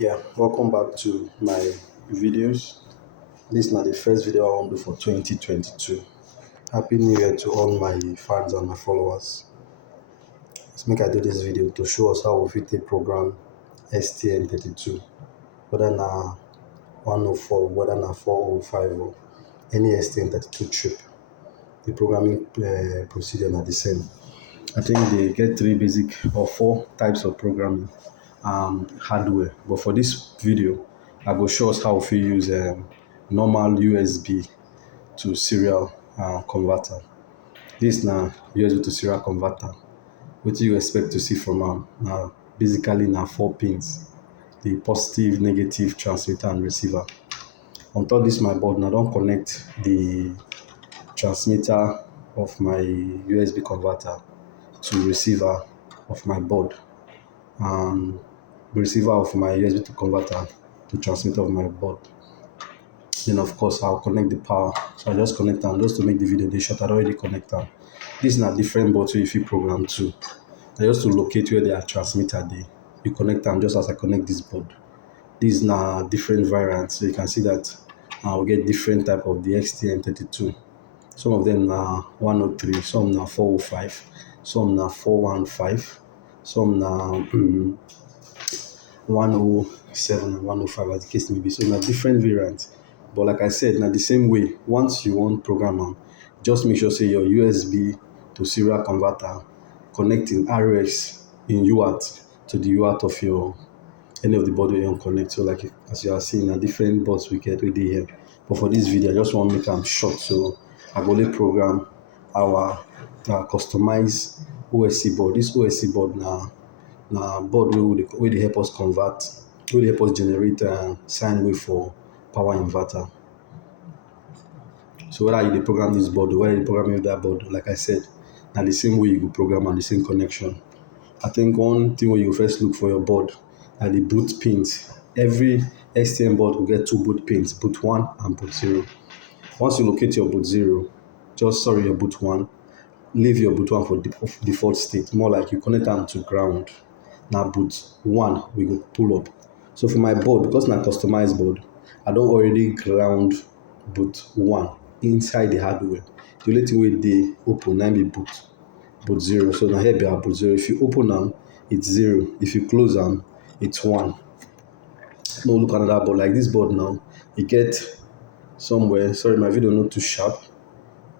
Yeah, welcome back to my videos. This is not the first video I want to do for 2022. Happy New Year to all my fans and my followers. Let's make I do this video to show us how we fit take program STM32, whether na 104, whether na 405 or any STM32 chip. The programming procedure are the same. I think they get three basic or four types of programming hardware, but for this video I go show us how we use normal USB to serial converter. This na USB to serial converter. What you expect to see from am na basically na 4 pins: the positive, negative, transmitter and receiver. On top this my board, I don connect the transmitter of my USB converter to receiver of my board, and receiver of my USB to converter to transmitter of my board. Then of course I'll connect the power. So I just connect them just to make the video dey short. I don already connect them. This is a different board wey you fit program too. Na just to locate where their transmitter dey, you connect them just as I connect this board. These na different variants. So you can see that we get different type of the STM32. Some of them na 103, some na 405, some na 415, some na 107 and 105 as the case may be. So na different variants. But like I said, na the same way. Once you want program am, just make sure say your USB to serial converter connecting RX in UART to the UART of your any of the board wey you wan connect. So like as you are seeing, na different boards we get wey dey here. But for this video, I just want make am short, so I go only program our customized OSC board. This OSC board na board wey dey help us convert, wey dey help us generate sine wave for power inverter. So whether you dey program this board or whether you dey program that board, like I said, na the same way you go program and the same connection. I think one thing wey you first look for your board are the boot pins. Every STM board will get 2 boot pins, boot 1 and boot 0. Once you locate your boot 0, your boot 1, leave your boot 1 for default state. More like you connect them to ground. Now boot 1 we go pull up. So for my board, because na customized board, I don already ground boot 1 inside the hardware. The only thing wey dey open na be boot 0. So now here be our boot 0. If you open them, it's 0. If you close them, it's 1. No look another board. Like this board now, you get somewhere. Sorry, my video not too sharp.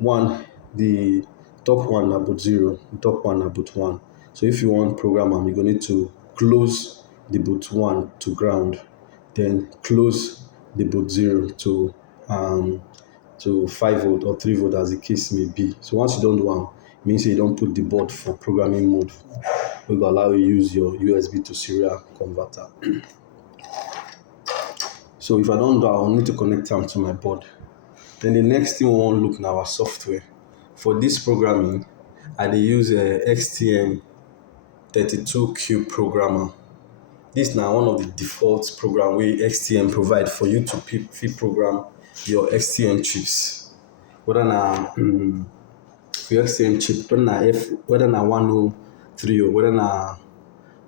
The top one na boot 0, the top one na boot 1. So if you want program am, you go need to close the boot 1 to ground, then close the boot 0 to 5 volt or 3 volt as the case may be. So once you don't do am, it means you don't put the board for programming mode, wey go allow you use your USB to serial converter. So if I don't do, I'll need to connect them to my board. Then the next thing we want to look na our software. For this programming, I dey use STM32 programmer. This now one of the default program wey STM provide for you to fit program your STM chips. Whether na your STM chip, whether na 103 or whether na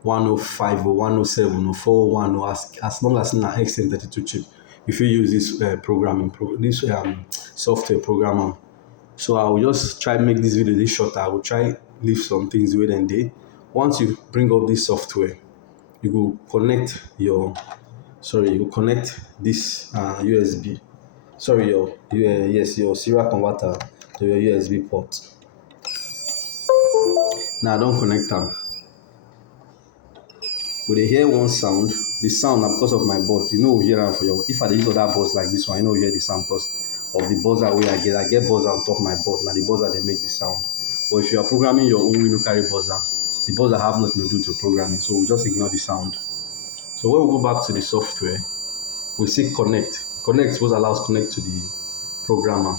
105 or 107 or 401, or as long as na STM32 chip, you fit use this software programmer. So I will just try make this video this shorter. I will try leave some things where then dey. Once you bring up this software, you go connect this USB. Your serial converter to your USB port. Now I don't connect them. We dey hear one sound. The sound na because of my board. You know we hear am for your. If I dey use other boards like this one, you know we hear the sound because of the buzzer wey I get. I get buzzer on top my board. Now the buzzer dey make the sound. But if you are programming your own, you no carry buzzer. The buzzer have nothing to do to programming, so we just ignore the sound. So when we go back to the software, we see connect. Connect supposed allow us connect to the programmer.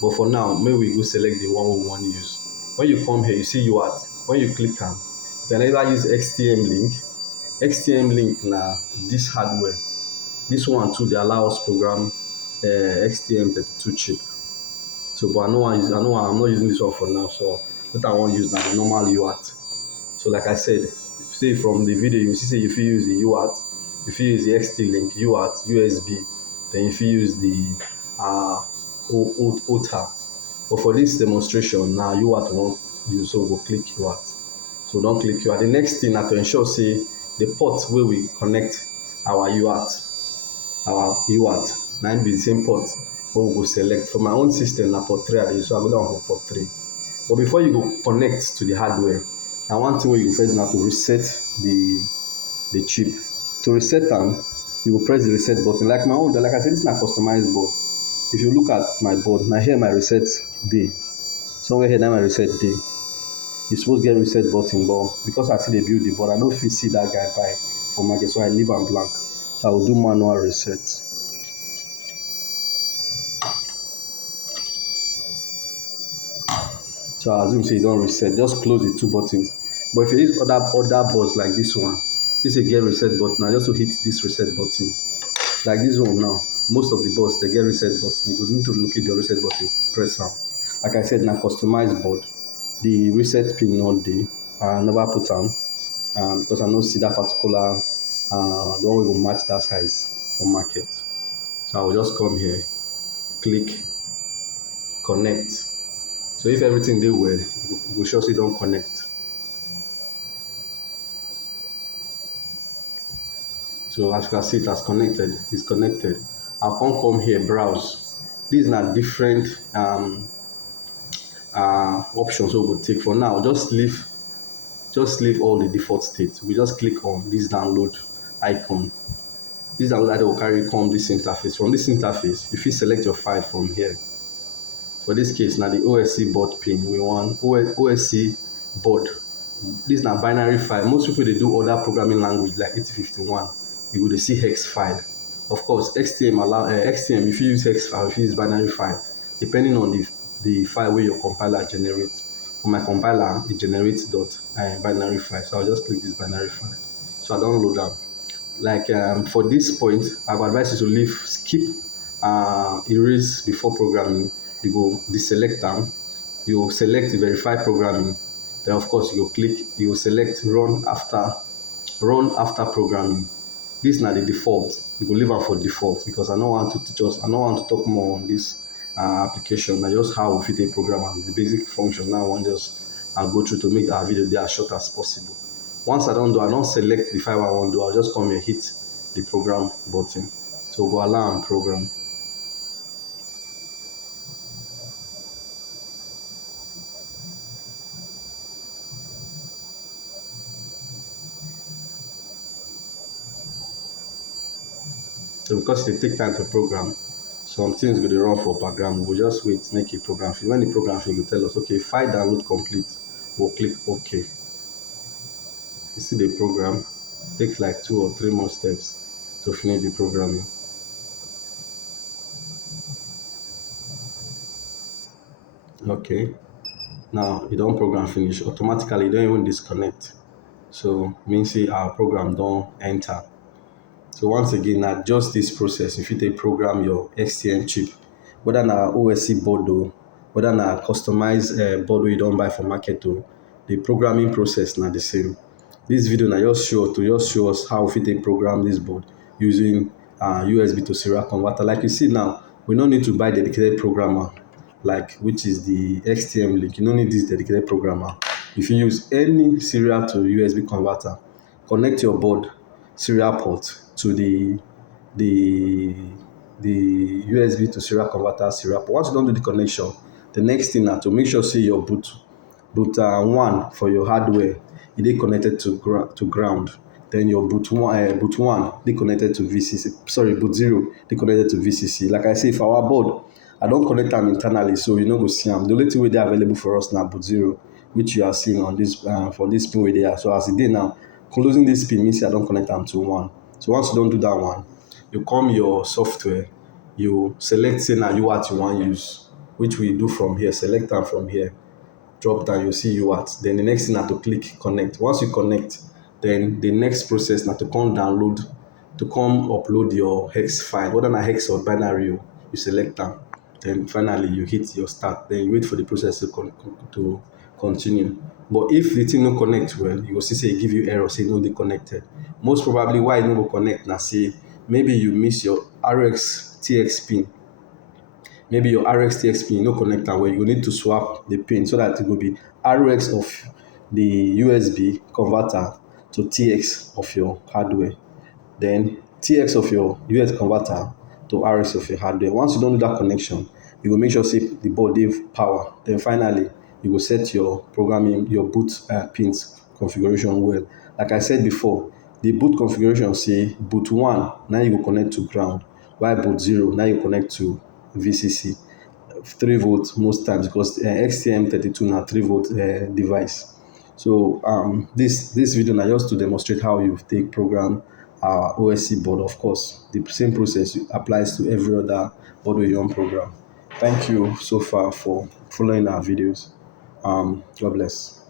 But for now, maybe we go select the one we want to use. When you come here, you see UART. When you click am, you can either use XTM link. XTM link na this hardware. This one too, they allow us program STM32 chip. So, but I'm not using this one for now. So what I want to use now the normal UART. So like I said, say from the video, you see say you fit use the UART If you use the XT link, UART, USB, then if you use the OTA. But for this demonstration now, UART won't use, so we'll click UART. So don't click UART. The next thing na to ensure say the port where we connect our UART, na be the same port wey we go select. For my own system na port 3 I dey use, so I go down for port 3. But before you go connect to the hardware, na one thing wey you go first na to reset the chip. To reset am, you go press the reset button. Like my own, like I said, this na customized board. If you look at my board, na here my reset dey. Somewhere here na my reset dey. You suppose get reset button, but because I still dey build the board, I no fit see that guy buy for market, so I leave am blank. So I will do manual reset. So I assume say you don reset. Just close the two buttons. But if you use other boards like this one, since you get reset button, I just to hit this reset button. Like this one now, most of the boards they get reset button. You go need to locate your reset button, press am. Like I said, na customized board. The reset pin not dey. I never put am because I no see that particular the one wey go match that size for market. So I will just come here, click connect. So if everything dey well, you go sure say don connect. So as you can see, it has connected. It's connected. I'll come here, browse. These are different options we will take. For now, just leave all the default states. We just click on this download icon. This download icon will carry come this interface. From this interface, if you select your file from here. For this case, now the OSC board pin we want OSC board. This is a binary file. Most people they do other programming language like 8051. You will see hex file. Of course, XTM if you use hex file, if you use binary file, depending on the file where your compiler generates. For my compiler, it generates binary file. So I'll just click this binary file. So I download them. Like for this point, I would advise you to skip erase before programming. You go deselect them. You select verify programming. Then of course you will select run after programming. This is not the default. You will leave it for default because I don't want to talk more on this application. Na just how we fit take program and the basic function. Now I want just go through to make our video be as short as possible. Once I don't select the file I want to do, I'll just come here, hit the program button. So go allow and program. So because they take time to program, some things go dey run for background. We'll just wait, make a program. When the program finish, will tell us, okay, file download complete. We'll click OK. You see the program takes like 2 or 3 more steps to finish the programming. Okay. Now you don't program finish. Automatically, you don't even disconnect. So means say our program don't enter. So once again, na just this process, if you take program your STM chip, whether na OSC board or whether na customized board wey you don buy for market o, the programming process na the same. This video na just show us how we fit take program this board using USB to serial converter. Like you see now, we no need to buy dedicated programmer, like which is the STM link. You no need this dedicated programmer. If you use any serial to USB converter, connect your board serial port to the USB to serial converter serial port. Once you don do the connection, the next thing na to make sure say your boot 1 for your hardware e dey connected to ground. Then your boot 1 dey connected to VCC. Sorry, boot 0 dey connected to VCC. Like I say, for our board, I don connect am internally, so you no go see am. The only thing wey dey available for us na boot 0, which you are seeing on this for this pin wey dey here. So as e dey now, closing this pin means I don connect am to 1. So once you don do that one, you come your software, you select say na UART you wan use, which we do from here. Select am from here, drop down, you see UART. Then the next thing na to click connect. Once you connect, then the next process na to come upload your hex file, whether na hex or binary, you select am. Then finally you hit your start. Then you wait for the process to continue. But if the thing no connect well, you go see say e give you error, say no dey connected. Most probably why e no go connect na say maybe you miss your RX TX pin. Maybe your RX TX pin no connect am well. You go need to swap the pin so that it will be RX of the USB converter to TX of your hardware. Then TX of your US converter to RX of your hardware. Once you don do that connection, you go make sure say the board dey power. Then finally, you go set your programming, your boot pins configuration well. Like I said before, the boot configuration say boot 1 na you go connect to ground, while boot 0 na you connect to VCC. 3 volts most times because STM32 na 3 volt device. So this video na just to demonstrate how you take program our OSC board. Of course, the same process applies to every other board wey you wan program. Thank you so far for following our videos. God bless.